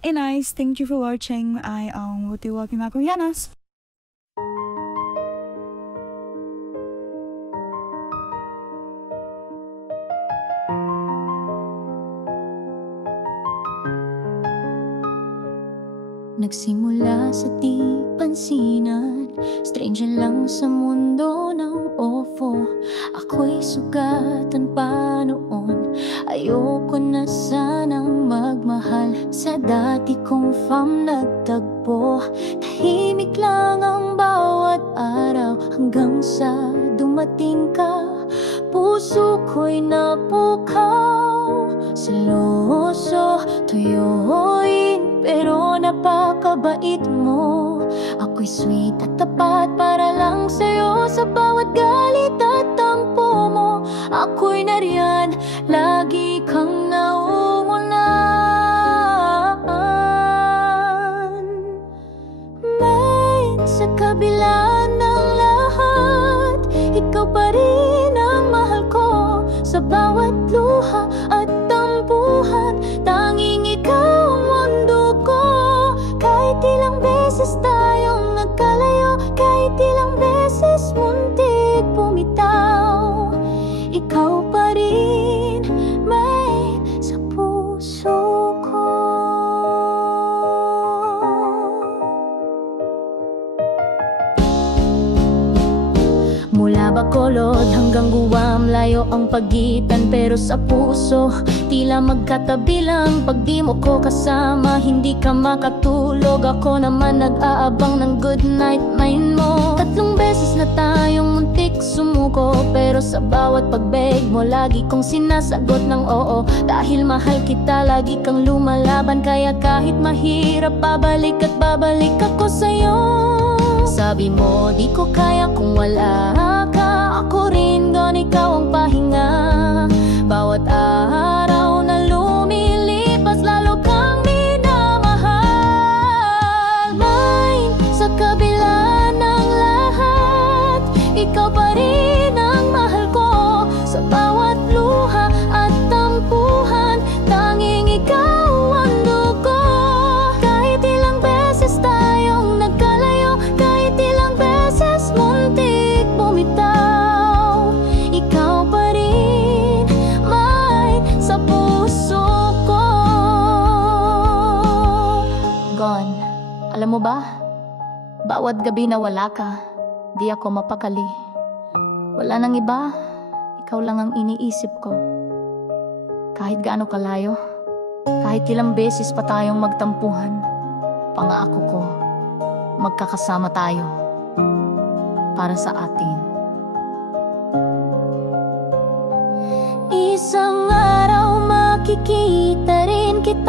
Hey nice, thank you for watching. I will be walking back with Yanas. Nagsimula sa di pansinan, stranger lang sa mundo ng ofo. Ako'y sugatan pa noon, ayoko na sanang magmahal. Sa dati kong fam nagtagpo, tahimik lang ang bawat araw. Hanggang sa dumating ka, puso ko'y napukaw. Seloso, tuyuin, pero napakabait mo. Ako'y sweet at tapat para lang sa'yo. Sa bawat galit at tampo mo, ako'y nariyan, lagi kang naumunan. May sa kabila ng lahat, ikaw pa rin ang mahal ko. Sa bawat luha at tampuhan, tanging ikaw ang mundo ko. Kahit ilang beses tayong nagkalayo, kahit ilang beses muntik bumitaw, ikaw pa rin may sa puso ko. Mula Bacolod hanggang Guam, layo ang pagitan, pero sa puso tila magkatabi lang. Pag di mo ko kasama, hindi ka makatulog. Ako naman nag-aabang ng good night mind mo. 3 beses na tayong muntik sumuko, pero sa bawat pagbeg mo, lagi kong sinasagot ng oo. Dahil mahal kita, lagi kang lumalaban. Kaya kahit mahirap, babalik at babalik ako sa'yo. Sabi mo, di ko kaya kung wala ka. Ako rin doon, ikaw ang pahinga. Bawat araw na lumilipas, lalo kang minamahal. Mine, sa kabila ng lahat, ikaw pa rin ang mahal ko. Sa bawat luha at tampuhan, tanging ikaw ang mundo ko. Kahit ilang beses tayong nagkalayo, kahit ilang beses muntik bumitaw, ikaw pa rin may sa puso ko. Gone, alam mo ba? Bawat gabi na wala ka, di ako mapakali. Wala nang iba, ikaw lang ang iniisip ko. Kahit gaano kalayo, kahit ilang beses pa tayong magtampuhan, pangako ko, magkakasama tayo para sa atin. Isang araw makikita rin kita